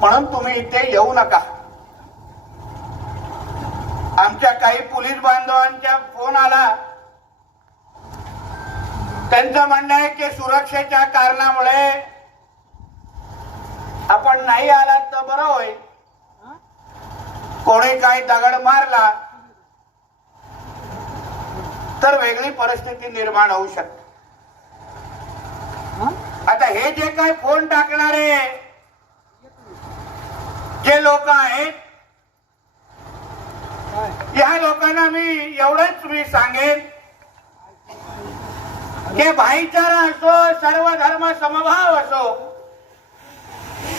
म्हणून तुम्ही इथे येऊ नका. आमच्या काही पोलीस बांधवांच्या फोन आला. त्यांचं म्हणणं आहे की सुरक्षेच्या कारणामुळे आपण नाही आलात तर बरं होईल. कोणी काही दगड मारला तर वेगळी परिस्थिती निर्माण होऊ शकते. आता हे जे काही फोन टाकणारे जे लोक आहेत या लोकांना मी एवढंच मी सांगेन की भाईचारा असो सर्व धर्म समभाव असो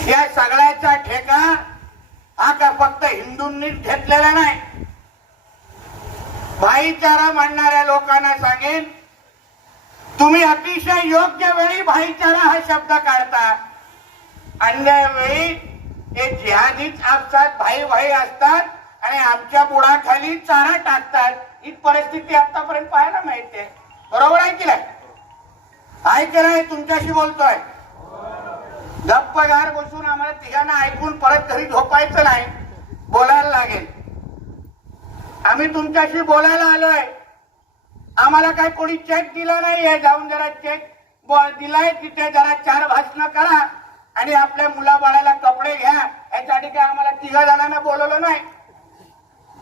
या सगळ्याचा ठेका हा का फक्त हिंदूंनीच घेतलेला नाही. भाईचारा मांडणाऱ्या लोकांना सांगेन तुम्ही अतिशय योग्य वेळी भाईचारा हा शब्द काढता. अन्य वेळी हे जिहादीच आपसात भाई भाई असतात आणि आमच्या बुडाखाली चारा टाकतात. ही परिस्थिती आतापर्यंत पाहायला मिळते. बरोबर आहे की नाही? आहे तुमच्याशी बोलतोय. गप्पगार बसून आम्हाला तिघांना ऐकून परत घरी झोपायचं नाही. बोलायला लागेल. आम्ही तुमच्याशी बोलायला आलोय. आम्हाला काय कोणी चेक दिला नाहीये? जाऊन जरा चेक दिलाय तिथे जरा चार भाषण करा. आणि आपल्या मुलाबाळाला कपडे घ्या. यासाठी काय आम्हाला तिघा जणांना बोलवलं नाही?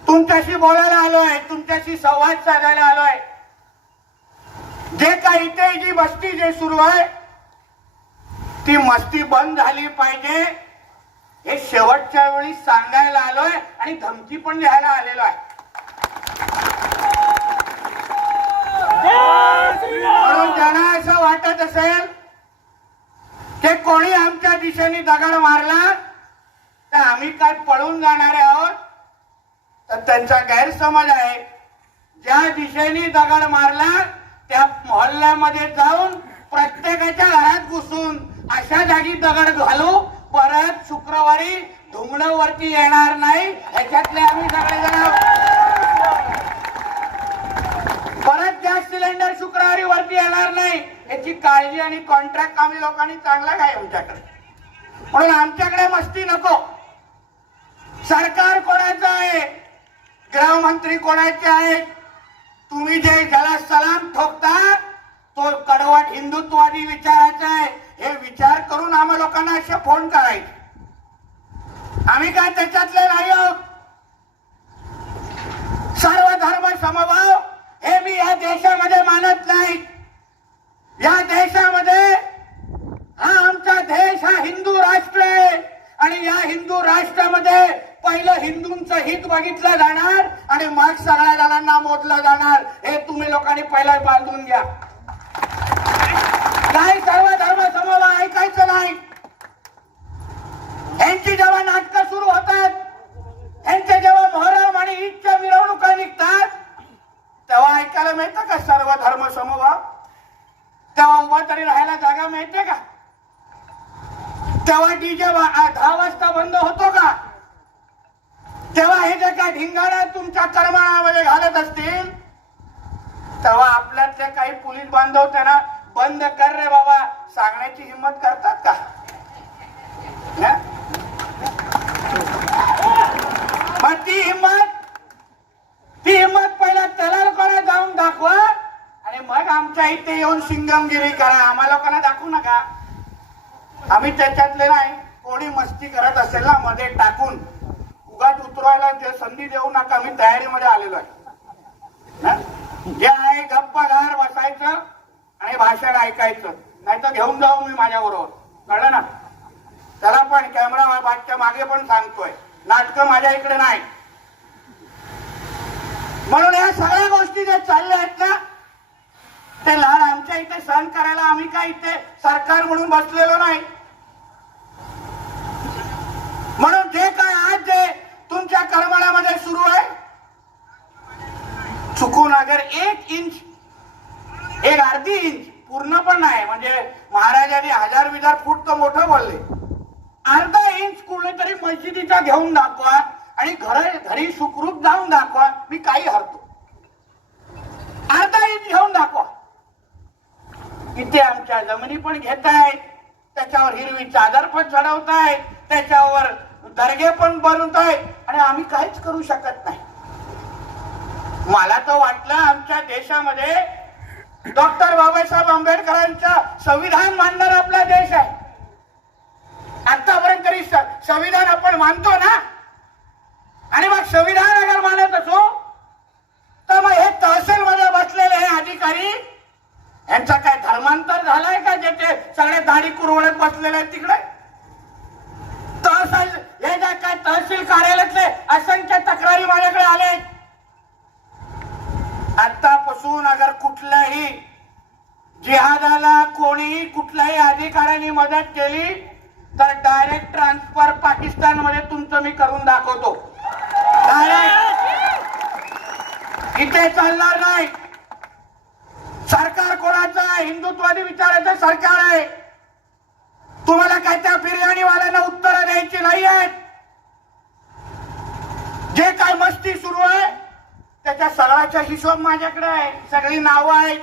तुमच्याशी बोलायला आलोय तुमच्याशी संवाद साधायला आलोय जे काही इथे जी मस्ती जे सुरू आहे ती मस्ती बंद झाली पाहिजे. हे शेवटच्या वेळी सांगायला आलोय आणि धमकी पण द्यायला आलेलो आहे. म्हणून ज्यांना असं वाटत असेल ते कोणी आमच्या दिशेने दगड मारला तर आम्ही काय पळून जाणार आहोत? तर त्यांचा गैरसमज आहे. ज्या दिशेने दगड मारला त्या मोहल्ल्यामध्ये जाऊन प्रत्येकाच्या घरात घुसून अशा जागी दगड घालू. परत शुक्रवारी धुंगण वरती येणार नाही. ह्याच्यातले आम्ही सगळेजण परत गॅस सिलेंडर शुक्रवारी वरती येणार नाही. याची काळजी आणि कॉन्ट्रॅक्ट आम्ही लोकांनी चांगला काय आमच्याकडे. म्हणून आमच्याकडे मस्ती नको. सरकार कोणाचं आहे? गृहमंत्री कोणाचे आहेत तुम्ही जे ज्याला सलाम ठोकता तो कडवट हिंदुत्ववादी विचाराचा आहे. हे विचार करून आम्हा लोकांना असे फोन करायचे. आम्ही काय त्याच्यातले नाही आहोत सर्व धर्म समभाव हे मी या देशामध्ये मानत नाही या देशामध्ये हा आमचा देश हा हिंदू राष्ट्र आहे आणि या हिंदू राष्ट्रामध्ये पहिलं हिंदूंचं बघितलं जाणार आणि मग सगळ्या जणांना मोजला जाणार. हे तुम्ही लोकांनी पहिला बांधून घ्या. काही सर्व धर्म समभाव ऐकायचं नाही. यांची जेव्हा नाटकं सुरू होतात यांचे जेव्हा मोहरम आणि ईदच्या मिरवणुका निघतात तेव्हा ऐकायला मिळतं का सर्व धर्म समभाव? तेव्हा उभा तरी राहायला जागा मिळते का? तेव्हा डीजे दहा वाजता बंद होतो. का काय ढिंगाणा तुमच्या करमाळामध्ये घालत असतील? तेव्हा आपल्यातले काही पोलीस बांधव त्यांना बंद कर रे बाबा. सांगण्याची हिंमत करतात का? मग ती हिंमत ती हिंमत पहिला त्याला लोकांना जाऊन दाखवा आणि मग आमच्या इथे येऊन सिंगमगिरी करा. आम्हा लोकांना दाखवू नका. आम्ही त्याच्यातले नाही कोणी मस्ती करत असेल ना मध्ये टाकून. उगाच उतरवायला जे संधी देऊ नका मी तयारीमध्ये आलेलो आहे. जे आहे गप्पागार बसायचं आणि भाषण ऐकायचं. नाही तर घेऊन जाऊ मी माझ्या बरोबर कळलं ना? त्याला पण कॅमेरा बागच्या मागे पण सांगतोय. नाटकं माझ्या इकडे नाही. म्हणून या सगळ्या गोष्टी ज्या चालल्या आहेत ना ते लहान आमच्या इथे सहन करायला आम्ही काय इथे सरकार म्हणून बसलेलो नाही. म्हणून जे काय आज जे तुमच्या करमाळ्यामध्ये सुरू आहे. चुकून अगर एक इंच एक अर्धी इंच पूर्ण पण नाही म्हणजे महाराजांनी हजार विजार फूट तर मोठं बोलले. अर्धा इंच कुठेतरी मस्जिदीचा घेऊन दाखवा आणि घर घरी सुखरूप जाऊन दाखवा मी काही हरतो. अर्धा इंच घेऊन दाखवा. इथे आमच्या जमिनी पण घेतायत त्याच्यावर हिरवी चादर पण चढवतायत त्याच्यावर दर्गे पण बनवतोय आणि आम्ही काहीच करू शकत नाही. मला तर वाटलं आमच्या देशामध्ये डॉक्टर बाबासाहेब आंबेडकरांचं संविधान मानणारा आपला देश आहे. आतापर्यंत तरी संविधान आपण मानतो ना? आणि मग संविधान अगर मानत असो तर मग हे तहसील मध्ये बसलेले हे अधिकारी यांचा काय धर्मांतर झालाय का जे ते सगळे दाढी कुरवडत बसलेले आहेत तिकडे तहसील हे जे काय तहसील कार्यालयातले असंख्य तक्रारी माझ्याकडे आले आहेत. आतापासून अगर कुठल्याही जिहादाला कोणीही कुठल्याही अधिकाऱ्यांनी मदत केली तर डायरेक्ट ट्रान्सफर पाकिस्तानमध्ये तुमचं मी करून दाखवतो. इथे चालणार नाही. सरकार कोणाचं आहे? हिंदुत्वादी विचाराचं सरकार आहे. तुम्हाला काय त्या बिर्याणीवाल्यांना उत्तरं द्यायची नाही आहेत? जे काय मस्ती सुरू आहे त्याच्या सगळ्याचा हिशोब माझ्याकडे आहे. सगळी नावं आहेत.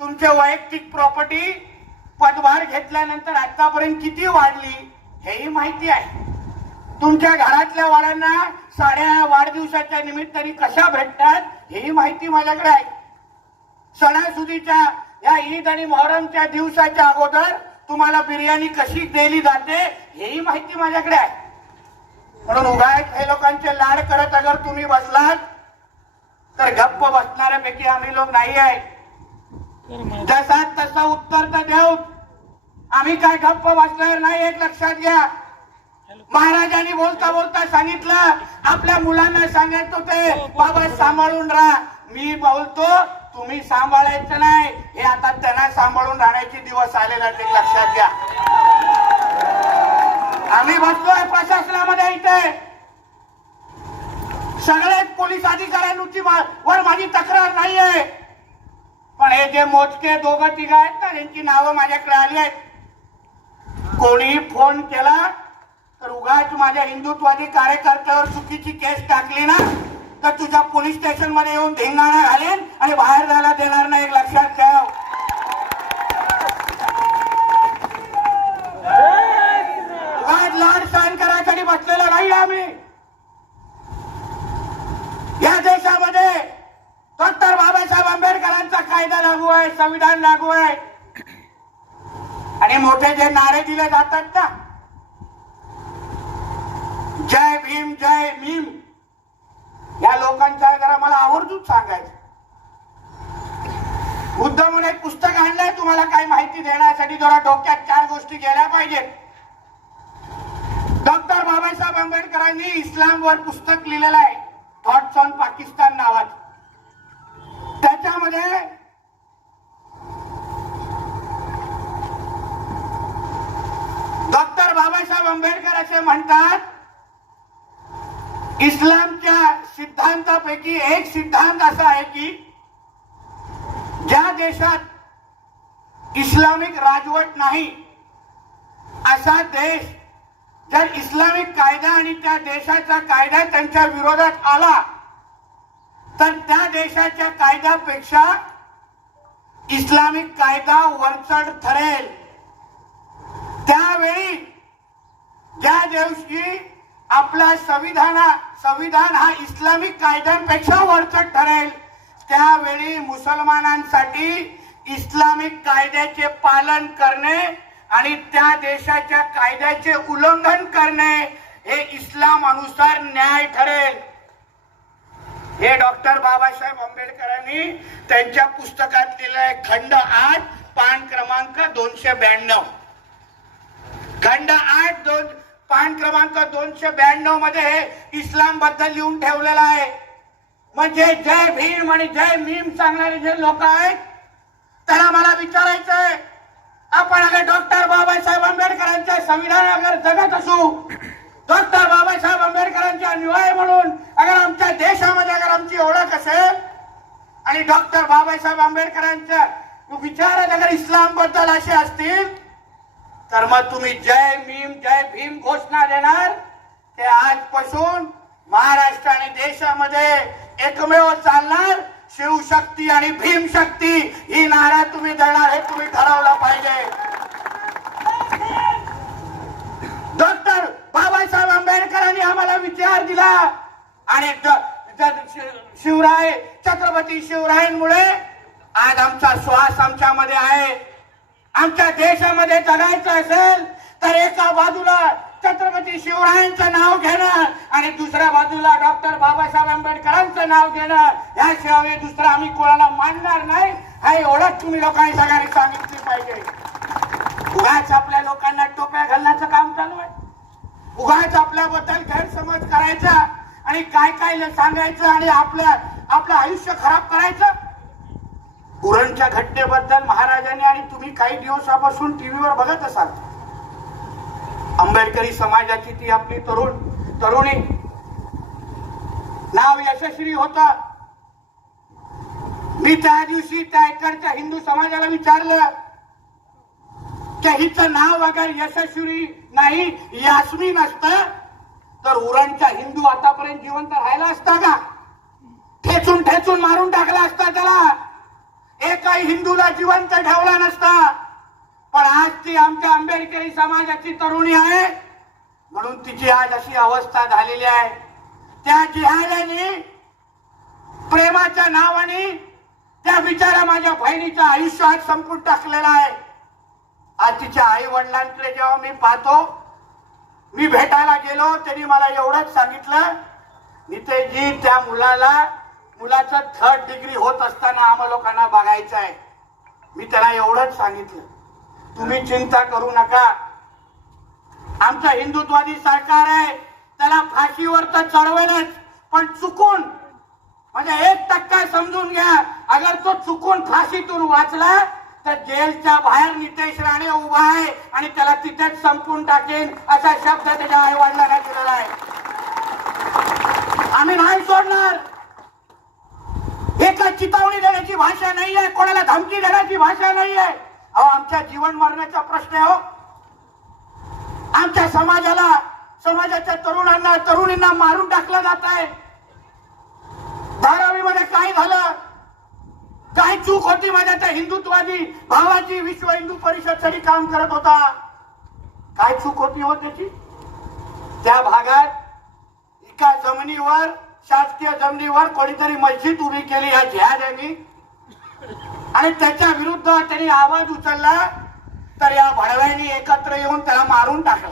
तुमचे वैयक्तिक प्रॉपर्टी पदभार घेतल्यानंतर आतापर्यंत किती वाढली हेही माहिती आहे. तुमच्या घरातल्या वाड्यांना साड्या वाढदिवसाच्या निमित्ताने कशा भेटतात हेही माहिती माझ्याकडे आहे. सणासुदीच्या या ईद आणि मोहरमच्या दिवसाच्या अगोदर तुम्हाला बिर्याणी कशी दिली जाते हेही माहिती माझ्याकडे आहे. म्हणून उगायत हे लोकांचे लाड करत अगर तुम्ही बसलात तर गप्प बसणाऱ्यापैकी आम्ही लोक नाही आहे जसा तसं उत्तर तर देऊ. आम्ही काय गप्प बसणार नाही एक लक्षात घ्या. महाराजांनी बोलता बोलता सांगितलं. आपल्या मुलांना सांगत होते बाबा सांभाळून राहा. मी बोलतो तुम्ही सांभाळायचं नाही. हे आता त्यांना सांभाळून राहण्याचे दिवस आलेले एक लक्षात घ्या. आम्ही बसतोय प्रशासनामध्ये इथे. सगळे पोलीस अधिकाऱ्यांची वर माझी तक्रार नाही आहे पण हे जे मोजके दोघं तिघ आहेत ना त्यांची नावं माझ्याकडे आली आहेत कोणी फोन केला तर उगाच माझ्या हिंदुत्वादी कार्यकर्त्यावर चुकीची केस टाकली ना तर तुझ्या पोलीस स्टेशनमध्ये येऊन धिंगाणा घालेन आणि बाहेर जायला देणार नाही एक लक्षात ठेव. उगाच लाड सहन करायसाठी बसलेला नाही आम्ही. या देशामध्ये डॉक्टर बाबासाहेब आंबेडकरांचा कायदा लागू आहे संविधान लागू आहे. आणि मोठे जे नारे दिले जातात ना जय भीम जय भीम. या लोकांचा जरा मला आवर्जून सांगायचं. बुद्ध म्हणून एक पुस्तक आणलंय तुम्हाला काही माहिती देण्यासाठी? जरा डोक्यात चार गोष्टी गेल्या पाहिजेत. डॉक्टर बाबासाहेब आंबेडकरांनी इस्लामवर पुस्तक लिहिलेलं आहे. थॉट्स ऑन पाकिस्तान नावाचं. त्याच्यामध्ये डॉक्टर बाबासाहेब आंबेडकर असे म्हणतात इस्लामच्या सिद्धांतापैकी एक सिद्धांत असा आहे की ज्या देशात इस्लामिक राजवट नाही असा देश जर इस्लामिक कायदा आणि त्या देशाचा कायदा त्यांच्या विरोधात आला तर त्या देशाच्या कायद्यापेक्षा इस्लामिक कायदा वरचढ ठरेल. त्यावेळी ज्या दिवशी आपला संविधाना संविधान हा इस्लामिक कायद्यांपेक्षा वरचढ ठरेल. त्यावेळी मुसलमानांसाठी इस्लामिक कायद्याचे पालन करणे आणि त्या देशाच्या कायद्याचे उल्लंघन करणे हे इस्लाम अनुसार न्याय ठरेल. हे डॉक्टर बाबासाहेब आंबेडकरांनी त्यांच्या पुस्तकात लिहिलंय खंड आठ पान क्रमांक दोनशे ब्याण्णव. खंड आठ दोन पान क्रमांक दोनशे ब्याण्णवमध्ये इस्लामबद्दल लिहून ठेवलेला आहे. म्हणजे जय भीम आणि जय भीम सांगणारे जे लोक आहेत त्यांना मला विचारायचंय. आपण अगर डॉक्टर बाबासाहेब आंबेडकरांच्या संविधान अगर जगत असू डॉक्टर बाबासाहेब आंबेडकरांच्या अनुयायी म्हणून अगर आमच्या देशामध्ये अगर आमची ओळख असेल आणि डॉक्टर बाबासाहेब आंबेडकरांच्या विचार अगर इस्लामबद्दल असे असतील तर मग तुम्ही जय भीम जय भीम घोषणा देणार. ते आजपासून महाराष्ट्र आणि देशामध्ये एकमेव चालणार. शिवशक्ती आणि भीमशक्ती ही नारा तुम्ही देणार हे तुम्ही ठरवलं पाहिजे. डॉक्टर आंबेडकरांनी आम्हाला विचार दिला. आणि शिवराय छत्रपती शिवरायांमुळे आज आमचा श्वास आमच्यामध्ये आहे. आमच्या देशामध्ये जगायचं असेल तर एका बाजूला छत्रपती शिवरायांचं नाव घेणं आणि दुसऱ्या बाजूला डॉक्टर बाबासाहेब आंबेडकरांचं नाव घेणं याशिवाय दुसरं आम्ही कोणाला मानणार नाही हा एवढंच तुम्ही लोकांनी सगळ्यांनी सांगितली पाहिजे. उगाच आपल्या लोकांना टोप्या घालण्याचं काम चालू आहे. उगाच आपल्याबद्दल गैरसमज करायचा आणि काय काय सांगायचं आणि आपलं आपलं आयुष्य खराब करायचं. उरणच्या घटनेबद्दल महाराजांनी आणि तुम्ही काही दिवसापासून टीव्हीवर बघत असाल. आंबेडकरी समाजाची ती आपली तरुण तरुणी. नाव यशस्वी होता. मी त्या दिवशी त्या इकडच्या हिंदू समाजाला विचारलं की हिचं नाव अगर यशस्वी नाही यास्मी असत तर उरणच्या हिंदू आतापर्यंत जिवंत राहिला असता का? ठेचून ठेचून मारून टाकला असता त्याला. एकाही हिंदूला जिवंत ठेवला नसता. पण आज ती आमच्या आंबेडकरी समाजाची तरुणी आहे. म्हणून तिची आज अशी अवस्था झालेली आहे. त्या जिहाद्याने प्रेमाच्या नावाने त्या विचारा माझ्या बहिणीचं आयुष्य आज संपून टाकलेलं आहे. आज तिच्या आई वडिलांकडे जेव्हा मी पाहतो मी भेटायला गेलो त्यांनी मला एवढंच सांगितलं नितेशजी त्या मुलाला मुलाचं थर्ड डिग्री होत असताना आम्हा लोकांना बघायचं आहे. मी त्याला एवढंच सांगितलं. तुम्ही चिंता करू नका. आमचं हिंदुत्वादी सरकार आहे. त्याला फाशीवर तर चढवेलच पण चुकून. म्हणजे एक टक्का समजून घ्या. अगर तो चुकून फाशीतून वाचला तर जेलच्या बाहेर नितेश राणे उभा आहे आणि त्याला तिथेच संपून टाकेन असा शब्द त्याच्या आई वडिलांना दिलेला आहे. आम्ही नाही सोडणार. कोणाला चितावणी देण्याची भाषा नाहीये? कोणाला धमकी देण्याची भाषा नाहीये? अहो आमच्या जीवन मरण्याचा प्रश्न आहे हो. आमच्या समाजाला समाजाच्या तरुणांना तरुणींना मारून टाकलं जात आहे. धारावीमध्ये काय झालं? काय चूक होती माझ्या त्या हिंदुत्वादी भावाची? विश्व हिंदू परिषदसाठी काम करत होता. काय चूक होती हो त्याची? त्या भागात एका जमिनीवर शासकीय जमिनीवर कोणीतरी मस्जिद उभी केली या मी. आणि त्याच्या विरुद्ध त्यांनी आवाज उचलला तर या भडव्यांनी एकत्र येऊन त्याला मारून टाकला.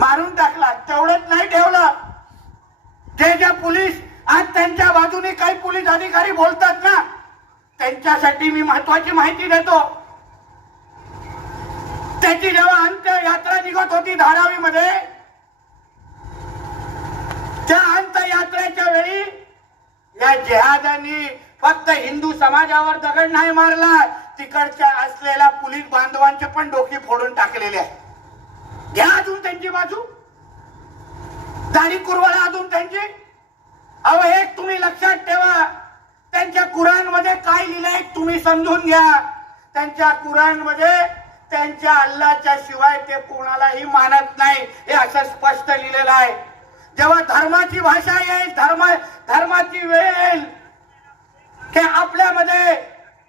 मारून टाकला. तेवढंच नाही ठेवलं. जे जे पोलीस आज त्यांच्या बाजूने काही पोलीस अधिकारी बोलतात ना त्यांच्यासाठी मी महत्वाची माहिती देतो. त्याची जेव्हा अंत्ययात्रा निघत होती धारावीमध्ये त्या अंतयात्रेच्या वेळी या जिहादांनी फक्त हिंदू समाजावर दगड नाही मारला तिकडच्या असलेल्या पोलीस बांधवांचे पण डोके फोडून टाकलेले आहे घ्या अजून त्यांची बाजू. दाढी कुरवाला अजून त्यांची. अहो एक तुम्ही लक्षात ठेवा त्यांच्या कुराणमध्ये काय लिहिलंय तुम्ही समजून घ्या. त्यांच्या कुराणमध्ये त्यांच्या अल्लाच्या शिवाय ते कोणालाही मानत नाही हे असं स्पष्ट लिहिलेलं आहे. जेव्हा धर्माची भाषा येईल धर्म धर्माची वेळ येईल की आपल्यामध्ये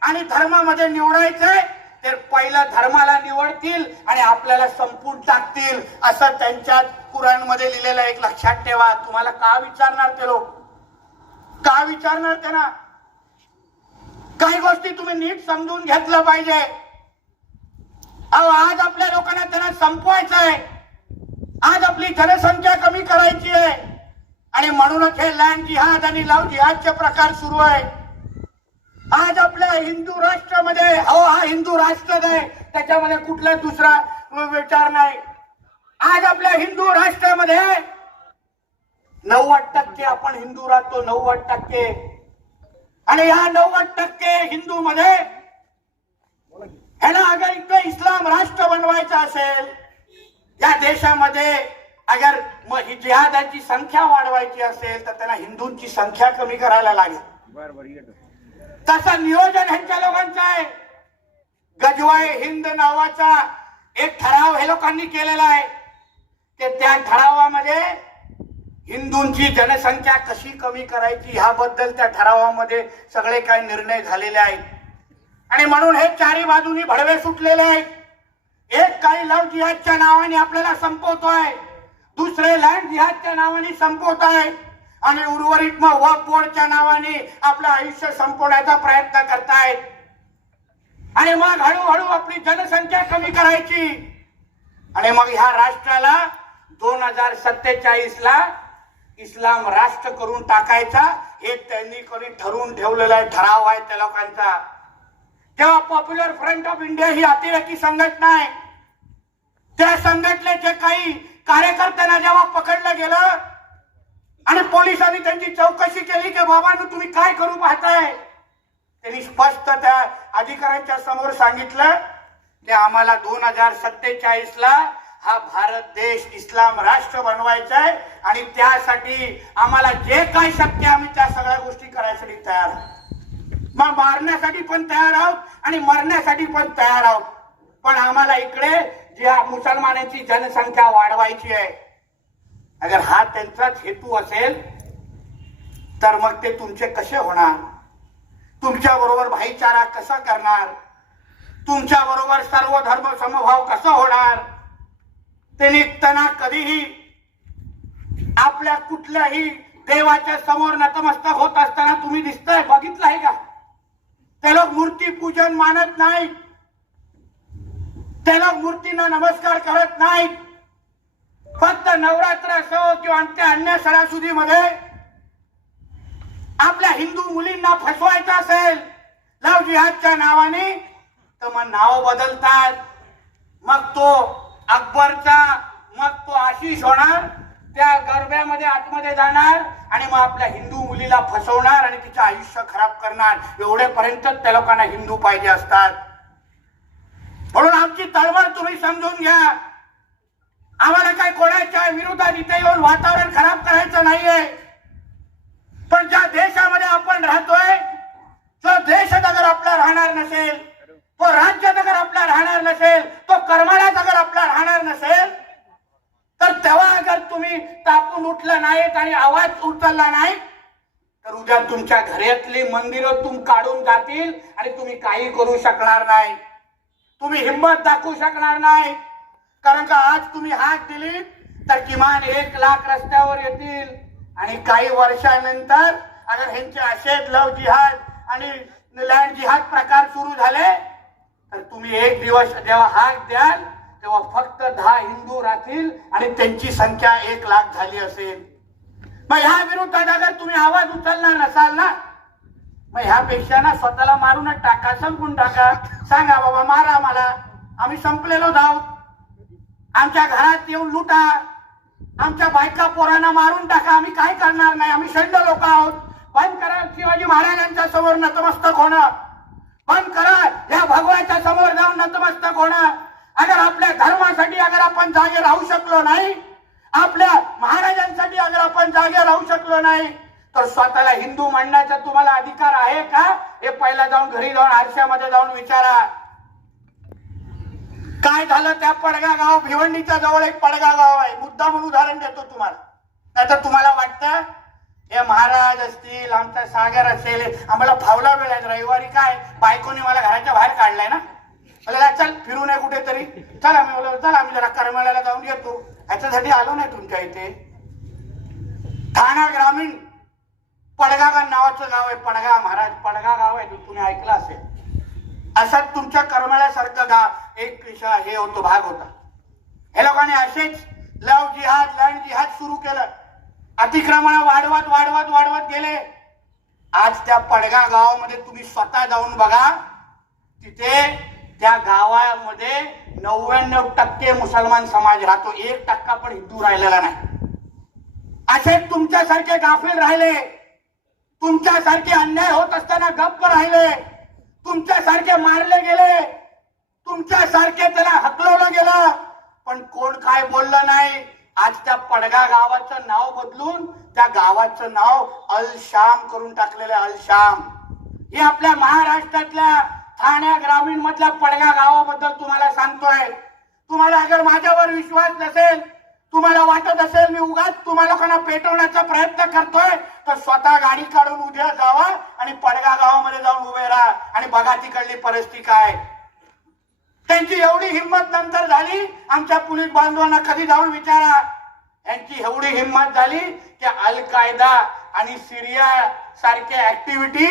आणि धर्मामध्ये निवडायचंय तर पहिलं धर्माला निवडतील आणि आपल्याला संपून टाकतील असं त्यांच्या कुराणमध्ये लिहिलेलं आहे. एक लक्षात ठेवा तुम्हाला का विचारणार ते लोक? का विचारणार त्यांना? काही गोष्टी तुम्ही नीट समजून घेतलं पाहिजे. अहो आज आपल्या लोकांना त्यांना संपवायचं आहे आज आपली जनसंख्या कमी करायची आहे. आणि म्हणूनच हे लँड जिहाद आणि लव जिहादचे प्रकार सुरू आहे. आज आपल्या हिंदू राष्ट्रामध्ये हो हा हिंदू राष्ट्र नाही. त्याच्यामध्ये कुठला दुसरा विचार नाही. आज आपल्या हिंदू राष्ट्रामध्ये नव्वद टक्के आपण हिंदू राहतो नव्वद टक्के. आणि या नव्वद टक्के हिंदू मध्ये ह्याला अगर इथं इस्लाम राष्ट्र बनवायचं असेल या देशामध्ये अगर जिहादांची संख्या वाढवायची असेल तर त्यांना हिंदूंची संख्या कमी करायला लागेल. तसं नियोजन ह्यांच्या लोकांचं आहे. गजवाय हिंद नावाचा एक ठराव हे लोकांनी केलेला आहे. की त्या ठरावामध्ये हिंदूंची जनसंख्या कशी कमी करायची ह्याबद्दल त्या ठरावामध्ये सगळे काही निर्णय झालेले आहेत. आणि म्हणून हे चारी बाजूनी भडवे सुटलेले आहेत. एक काही लव जिहादच्या नावाने आपल्याला संपवतोय. दुसरे लँड जिहादच्या नावाने संपवत आहे आणि उर्वरित मग वक बोर्डच्या नावाने आपलं आयुष्य संपवण्याचा प्रयत्न करतायत. आणि मग हळूहळू आपली जनसंख्या कमी करायची. आणि मग ह्या राष्ट्राला दोन हजार सत्तेचाळीस ला इस्लाम राष्ट्र करून टाकायचा. हे त्यांनी कधी ठरवून ठेवलेला आहे ठराव आहे त्या लोकांचा. तेव्हा पॉप्युलर फ्रंट ऑफ इंडिया ही अतिरेकी संघटना आहे. त्या संघटनेचे काही कार्यकर्त्यांना जेव्हा पकडलं गेलं आणि पोलिसांनी त्यांची चौकशी केली की बाबांनो तुम्ही काय करू पाहताय? त्यांनी स्पष्ट त्या अधिकाऱ्यांच्या समोर सांगितलं की आम्हाला दोन हजार सत्तेचाळीस ला हा भारत देश इस्लाम राष्ट्र बनवायचा आहे आणि त्यासाठी आम्हाला जे काय शक्य आम्ही त्या सगळ्या गोष्टी करायसाठी तयार आहोत. मग मारण्यासाठी पण तयार आहोत आणि मरण्यासाठी पण तयार आहोत. पण आम्हाला इकडे ज्या मुसलमानांची जनसंख्या वाढवायची आहे अगर हा त्यांचाच हेतू असेल तर मग ते तुमचे कसे होणार? तुमच्या बरोबर भाईचारा कसा करणार? तुमच्या बरोबर सर्व धर्म समभाव कसा होणार? ते निघताना कधीही आपल्या कुठल्याही देवाच्या समोर नतमस्तक होत असताना तुम्ही दिसताय बघितलं आहे का? ते लोक मूर्ती पूजन मानत नाहीत. त्याला मूर्तींना नमस्कार करत नाहीत. फक्त नवरात्र असो किंवा आमच्या अन्य सणासुदीमध्ये आपल्या हिंदू मुलींना फसवायचं असेल लव जिहादच्या नावाने तर मग नाव बदलतात. मग तो अकबरचा मग तो आशिष होणार त्या गरब्यामध्ये आतमध्ये जाणार आणि मग आपल्या हिंदू मुलीला फसवणार आणि तिचं आयुष्य खराब करणार. एवढेपर्यंत त्या लोकांना हिंदू पाहिजे असतात. म्हणून आमची तळमळ तुम्ही समजून घ्या. आम्हाला काय कोणाच्या विरोधात इथे येऊन वातावरण खराब करायचं नाहीये. पण ज्या देशामध्ये आपण राहतोय तो देश नगर आपला राहणार नसेल तो राज्य नगर आपला राहणार नसेल तो करमाळ्यात नगर आपला राहणार नसेल तर तेव्हा अगर तुम्ही तापून उठला नाहीत आणि आवाज उचलला नाही तर उद्या तुमच्या घरातली मंदिरं तुम काढून जातील आणि तुम्ही काही करू शकणार नाही. तुम्ही हिंमत दाखवू शकणार नाही. कारण का आज तुम्ही हात दिली तर किमान एक लाख रस्त्यावर येतील. आणि काही वर्षानंतर अगर ह्यांचे असेच लव जिहाद आणि लँड जिहाद प्रकार सुरू झाले तर तुम्ही एक दिवस जेव्हा हात द्याल तेव्हा फक्त दहा हिंदू राहतील आणि त्यांची संख्या एक लाख झाली असेल. मग ह्या विरोधात अगर तुम्ही आवाज उचलणार नसाल ना मग ह्यापेक्षा ना स्वतःला मारूनच टाका संपून टाका. सांगा बाबा मारा मला आम्ही संपलेलो धाव आमच्या घरात येऊन लुटा. आमच्या बायका पोरांना मारून टाका. आम्ही काय करणार नाही? आम्ही शंड लोक आहोत. बंद करा शिवाजी महाराजांच्या समोर नतमस्तक होणं. बंद करा या भगवाच्या समोर जाऊन नतमस्तक होणं. अगर आपल्या धर्मासाठी अगर आपण जागे राहू शकलो नाही आपल्या महाराजांसाठी अगर आपण जागे राहू शकलो नाही तर स्वतःला हिंदू म्हणण्याचा तुम्हाला अधिकार आहे का? हे पहिला जाऊन घरी जाऊन आरशामध्ये जाऊन विचारा. काय झालं त्या पडगा गाव भिवंडीच्या जवळ एक पडगा गाव आहे. मुद्दा म्हणून उदाहरण देतो तुम्हाला. नाहीतर तुम्हाला वाटतं हे महाराज असतील आमचा सागर असेल आम्हाला फावला वेळ आहे. रविवारी काय? बायकोने मला घराच्या बाहेर काढलाय ना? मला चल फिरू नये कुठेतरी. चल आम्ही बोललो चल आम्ही जरा करमाळ्याला जाऊन येतो. ह्याच्यासाठी आलो नाही तुमच्या इथे. ठाणा ग्रामीण पडगा नावाचं गाव आहे? पडगा महाराज पडगा गाव आहे तुम्ही ऐकलं असेल. असं तुमच्या कर्मळ्यासारखं गाव एक विषय हे होतो भाग होता. हे लोकांनी असेच लव जिहाद लँड जिहाद सुरू केलं. अतिक्रमण वाढवत वाढवत वाढवत गेले. आज त्या पडगा गावामध्ये तुम्ही स्वतः जाऊन बघा. तिथे त्या गावामध्ये नव्याण्णव टक्के मुसलमान समाज राहतो. एक टक्का पण हिंदू राहिलेला नाही. असे तुमच्यासारखे गाफील राहिले. तुमच्यासारखे अन्याय होत असताना गप्प राहिले. तुमच्यासारखे मारले गेले. तुमच्यासारखे त्याला हकलवलं गेलं. पण कोण काय बोललं नाही. आज त्या पडगा गावाचं नाव बदलून त्या गावाचं नाव अलशाम करून टाकलेलं अलशाम. हे आपल्या महाराष्ट्रातल्या ठाण्या ग्रामीण मधल्या पडगा गावाबद्दल तुम्हाला सांगतोय. तुम्हाला अगर माझ्यावर विश्वास नसेल तुम्हाला वाटत असेल मी उगाच तुम्हाला लोकांना पेटवण्याचा प्रयत्न करतोय तर स्वतः गाडी काढून उद्या जावा आणि पडगा गावामध्ये जाऊन उभे राहा आणि बघा तिकडली परिस्थिती काय. त्यांची एवढी हिंमत नंतर झाली आमच्या पोलीस बांधवांना कधी जाऊन विचारा. यांची एवढी हिंमत झाली की अल कायदा आणि सिरिया सारख्या ऍक्टिव्हिटी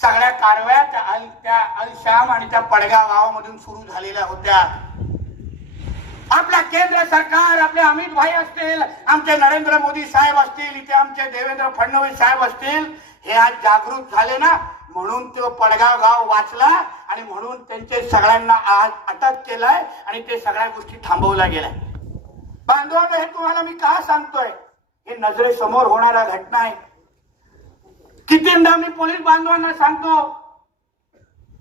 सगळ्या कारवाया त्या अल त्या अल श्याम आणि त्या पडगा गावामधून सुरू झालेल्या होत्या. आपला केंद्र सरकार आपले अमित भाई असतील आमचे नरेंद्र मोदी साहेब असतील इथे आमचे देवेंद्र फडणवीस साहेब असतील हे आज जागृत झाले ना? म्हणून तो पडगाव गाव वाचला आणि म्हणून त्यांचे सगळ्यांना आज अटक केलाय आणि ते सगळ्या गोष्टी थांबवल्या गेल्या. बांधवांनो हे तुम्हाला मी का सांगतोय? हे नजरेसमोर होणारा घटना आहे. कितींदा मी पोलीस बांधवांना सांगतो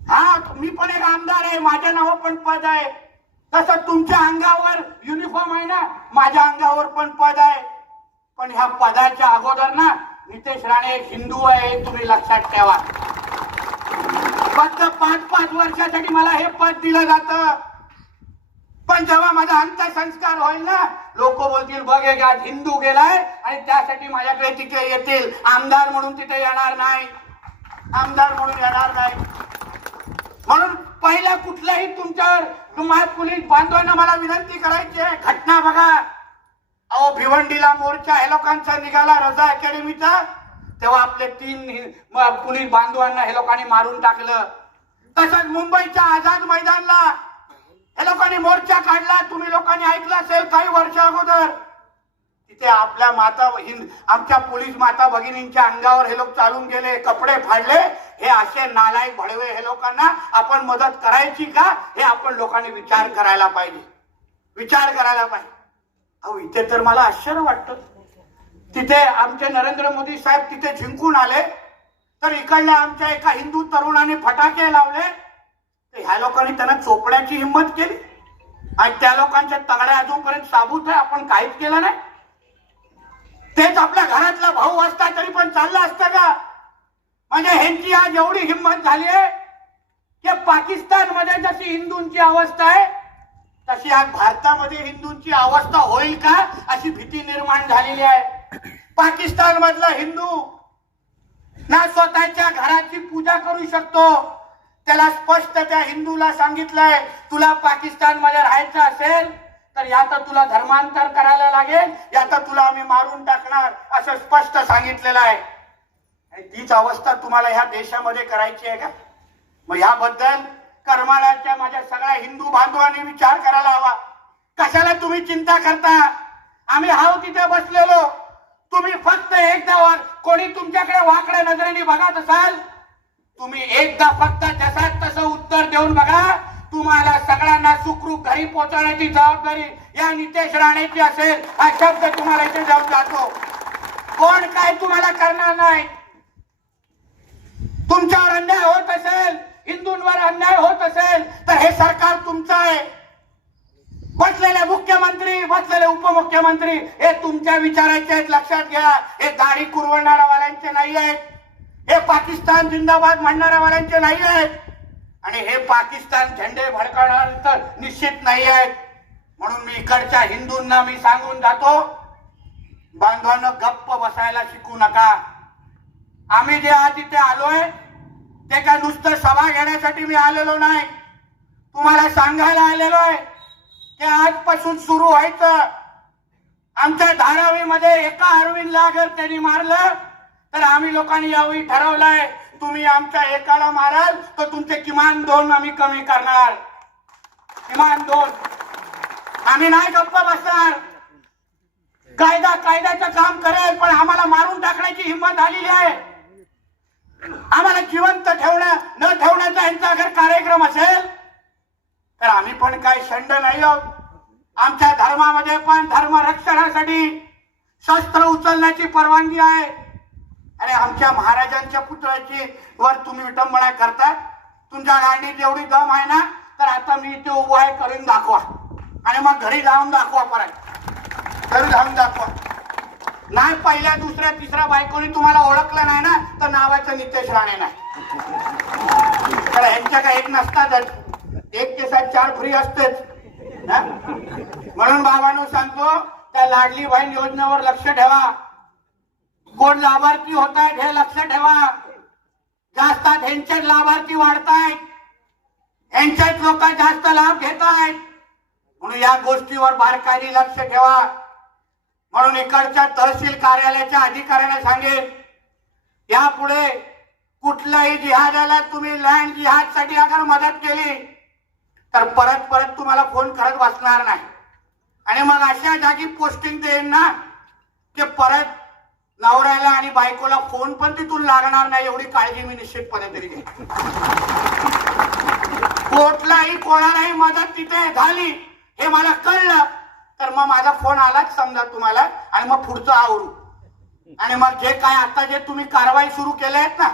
हा मी पण एक आमदार आहे माझ्या नाव पण पद आहे. तसं तुमच्या अंगावर युनिफॉर्म आहे ना माझ्या अंगावर पण पद आहे. पण ह्या पदाच्या अगोदर ना नितेश राणे एक हिंदू आहे तुम्ही लक्षात ठेवा. फक्त पाच पाच वर्षासाठी मला हे पद दिलं जात. पण जेव्हा माझा अंत्यसंस्कार होईल ना लोक बोलतील बघ एक आज हिंदू गेलाय आणि त्यासाठी माझ्याकडे तिथे येतील. आमदार म्हणून तिथे येणार नाही. आमदार म्हणून येणार नाही. म्हणून पहिला कुठलाही तुमच्यावर तुम्हाला पोलीस बांधवांना मला विनंती करायची आहे घटना बघा. अहो भिवंडीला मोर्चा हे लोकांचा निघाला रजा अकॅडमीचा. तेव्हा आपले तीन म- पोलीस बांधवांना हे लोकांनी मारून टाकलं. तसंच मुंबईच्या आझाद मैदानला हे लोकांनी मोर्चा काढला. तुम्ही लोकांनी ऐकलं असेल काही वर्ष अगोदर. तिथे आपल्या माता हिंद आमच्या पोलीस माता भगिनींच्या अंगावर हे लोक चालून गेले कपडे फाडले. हे असे नालायक भडवे हे लोकांना आपण मदत करायची का? हे आपण लोकांनी विचार करायला पाहिजे. विचार करायला पाहिजे. अहो इथे तर मला आश्चर्य वाटतं. तिथे आमचे नरेंद्र मोदी साहेब तिथे जिंकून आले. तर इकडल्या आमच्या एका हिंदू तरुणाने फटाके लावले. तर ह्या लोकांनी त्यांना चोपण्याची हिंमत केली. आणि त्या लोकांच्या तगड्या अजूनपर्यंत साबूत आहे. आपण काहीच केलं नाही. तेच आपल्या घरातला भाऊ असता तरी पण चाललं असतं का? म्हणजे ह्यांची आज एवढी हिंमत झाली आहे की पाकिस्तानमध्ये जशी हिंदूंची अवस्था आहे तशी आज भारतामध्ये हिंदूंची अवस्था होईल का अशी भीती निर्माण झालेली आहे. पाकिस्तान मधला हिंदू ना स्वतःच्या घराची पूजा करू शकतो. त्याला स्पष्ट त्या हिंदूला सांगितलंय तुला पाकिस्तानमध्ये राहायचं असेल तर या तर तुला धर्मांतर करायला लागेल या तर तुला आम्ही मारून टाकणार असं स्पष्ट सांगितलेलं आहे. आणि तीच अवस्था तुम्हाला ह्या देशामध्ये करायची आहे का? मग याबद्दल करमाळ्याच्या माझ्या सगळ्या हिंदू बांधवांनी विचार करायला हवा. कशाला तुम्ही चिंता करता? आम्ही हाव तिथे बसलेलो. तुम्ही फक्त एकदा कोणी तुमच्याकडे वाकड्या नजरेने बघत असाल तुम्ही एकदा फक्त जसात तसं उत्तर देऊन बघा. तुम्हाला सगळ्यांना सुखरूप घरी पोहोचवण्याची जबाबदारी या नितेश राणेची असेल हा शब्द तुम्हाला इथे जाऊन जातो. कोण काय तुम्हाला करणार नाही? तुमच्यावर अन्याय होत असेल हिंदूंवर अन्याय होत असेल तर हे सरकार तुमचं आहे. बसलेले मुख्यमंत्री बसलेले उपमुख्यमंत्री हे तुमच्या विचाराचे आहेत लक्षात घ्या. हे दाढी कुरवणाऱ्या वाल्यांचे नाही आहेत. हे पाकिस्तान जिंदाबाद म्हणणाऱ्या वाल्यांचे नाही आहेत. आणि हे पाकिस्तान झेंडे भडकवणार तर निश्चित नाही आहेत. म्हणून मी इकडच्या हिंदूंना मी सांगून जातो बांधवानं गप्प बसायला शिकू नका. आम्ही जे आज इथे आलोय ते काय नुसतं सभा घेण्यासाठी मी आलेलो नाही. तुम्हाला सांगायला आलेलो आहे ते आजपासून सुरू व्हायचं. आमच्या धारावीमध्ये एका अरविंदला अगर त्यांनी मारलं तर आम्ही लोकांनी यावेळी ठरवलंय तुम्ही आमच्या एकाला माराल तर तुमचे किमान दोन आम्ही कमी करणार. किमान दोन. आम्ही नाही गप्प बसणार. कायदा कायद्याचं काम करेल पण आम्हाला मारून टाकण्याची हिंमत आलेली आहे. आम्हाला जिवंत ठेवण्या न ठेवण्याचा यांचा अगर कार्यक्रम असेल तर आम्ही पण काही शंड नाही आहोत. आमच्या धर्मामध्ये पण धर्म रक्षणासाठी शस्त्र उचलण्याची परवानगी आहे. अरे आमच्या महाराजांच्या पुतळ्याची वर तुम्ही विटंबना करता तुमच्या गाडीत एवढी दम आहे ना तर आता मी इथे उभं आहे करून दाखवा. आणि मग घरी जाऊन दाखवा परत. घरी जाऊन दाखवा. नाही पहिल्या दुसऱ्या तिसऱ्या बायकोनी तुम्हाला ओळखलं नाही ना तर नावाचं नितेश राणे नाही. तर ह्यांच्या काय एक नसतातच. एक केसात चार फ्री असतेच. म्हणून बाबांनो सांगतो त्या लाडली बहीण योजनेवर लक्ष ठेवा. कोण लाभार्थी होत आहेत हे लक्ष ठेवा. जास्त ह्यांचे लाभार्थी वाढतायत. यांच्याच लोक जास्त लाभ घेत आहेत म्हणून या गोष्टीवर बारकाईने लक्ष ठेवा. म्हणून इकडच्या तहसील कार्यालयाच्या अधिकाऱ्यांना सांगेल यापुढे कुठल्याही जिहादाला तुम्ही लँड जिहादसाठी अगर मदत केली तर परत परत तुम्हाला फोन करत बसणार नाही. आणि मग अशा जागी पोस्टिंग देईन ना की परत नवऱ्याला आणि बायकोला फोन पण तिथून लागणार नाही एवढी काळजी मी निश्चितपणे तरी घेईन कोर्टलाही कोणालाही मदत तिथे झाली हे मला कळलं तर मग माझा फोन आलाच समजा तुम्हाला आणि मग पुढचं आवरू. आणि मग जे काय आता जे तुम्ही कारवाई सुरू केले आहेत ना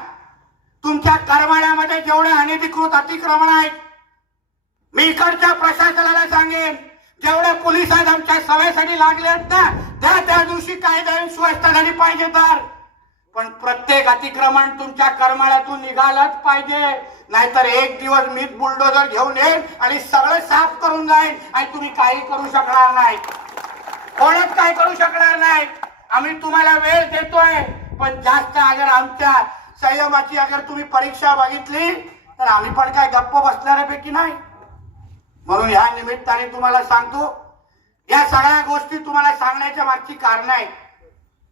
तुमच्या करमाळ्यामध्ये जेवढे अनधिकृत अतिक्रमण आहेत मी इकडच्या प्रशासनाला सांगेन जेवढे पोलीस आहेत आमच्या सवयीसाठी लागले आहेत ना त्या त्या दिवशी कायदा आणि सुव्यवस्था झाली पाहिजे तर. पण प्रत्येक अतिक्रमण तुमच्या करमाळ्यातून निघालंच पाहिजे. नाहीतर एक दिवस मी बुलडोजर घेऊन येईन आणि सगळं साफ करून जाईन आणि तुम्ही काही करू शकणार नाही. कोणच काय करू शकणार नाही. आम्ही तुम्हाला वेळ देतोय. पण जास्त अगर आमच्या संयमाची अगर तुम्ही परीक्षा बघितली तर आम्ही पण काय गप्प बसणाऱ्यापैकी नाही. म्हणून ह्या निमित्ताने तुम्हाला सांगतो या सगळ्या गोष्टी तुम्हाला सांगण्याच्या मागची कारण आहे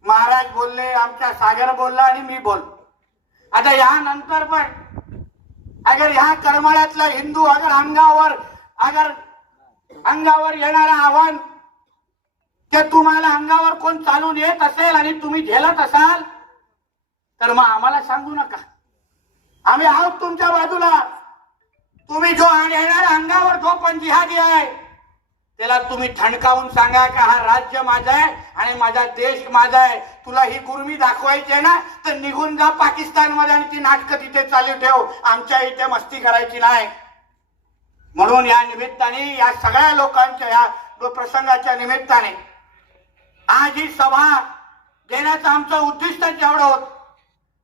महाराज बोलले आमच्या सागर बोलला आणि मी बोल आता यानंतर पण अगर ह्या करमाळ्यातला हिंदू अगर अंगावर अगर अंगावर येणारं आव्हान ते तुम्हाला अंगावर कोण चालून येत असेल आणि तुम्ही झेलत असाल तर मग आम्हाला सांगू नका. आम्ही आहोत तुमच्या बाजूला. तुम्ही जो आणि येणाऱ्या अंगावर जो पण जिहादी आहे त्याला तुम्ही ठणकावून सांगा का हा राज्य माझा आहे आणि माझा देश माझा आहे. तुला ही गुरमी दाखवायची आहे ना तर निघून जा पाकिस्तानमध्ये आणि ती नाटकं तिथे चालू ठेव. आमच्या इथे मस्ती करायची नाही. म्हणून या निमित्ताने या सगळ्या लोकांच्या या प्रसंगाच्या निमित्ताने आज ही सभा घेण्याचं आमचं उद्दिष्ट जेवढं होत.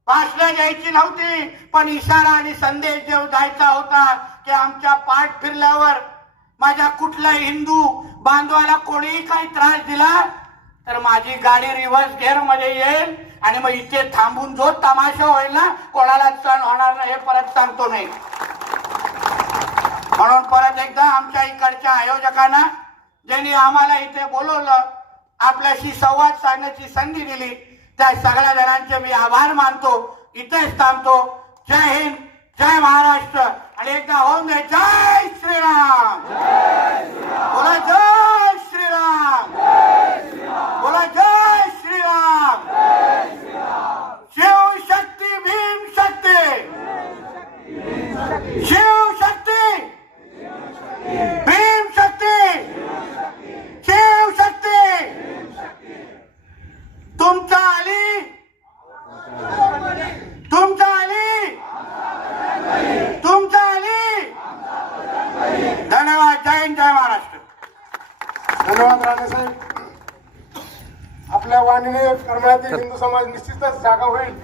भाषणं घ्यायची नव्हती पण इशारा आणि संदेश देव जायचा होता की आमच्या पाठ फिरल्यावर माझ्या कुठल्याही हिंदू बांधवाला कोणीही काही त्रास दिला तर माझी गाडी रिव्हर्स गेअरमध्ये येईल आणि मग इथे थांबून जो तमाशा होईल ना कोणाला सण होणार नाही हे परत सांगतो मी. म्हणून परत एकदा आमच्या इकडच्या आयोजकांना ज्यांनी आम्हाला इथे बोलवलं आपल्याशी संवाद साधण्याची संधी दिली त्या सगळ्या जणांचे मी आभार मानतो इथेच थांबतो. जय हिंद. जय महाराष्ट्र आणि एकदा होऊन दे जय श्रीराम. बोला जय श्रीराम. बोला जय श्रीराम. शिव शक्ती भीम शक्ती. शिव शक्ती शक्ती शिव शक्ती तुमचा आली तुमचा आली तुमचा आली धन्यवाद जय हिंद जय महाराष्ट्र? धन्यवाद राणेसाहेब आपल्या वाणीने कर्मळातील हिंदू समाज निश्चितच जागा होईल.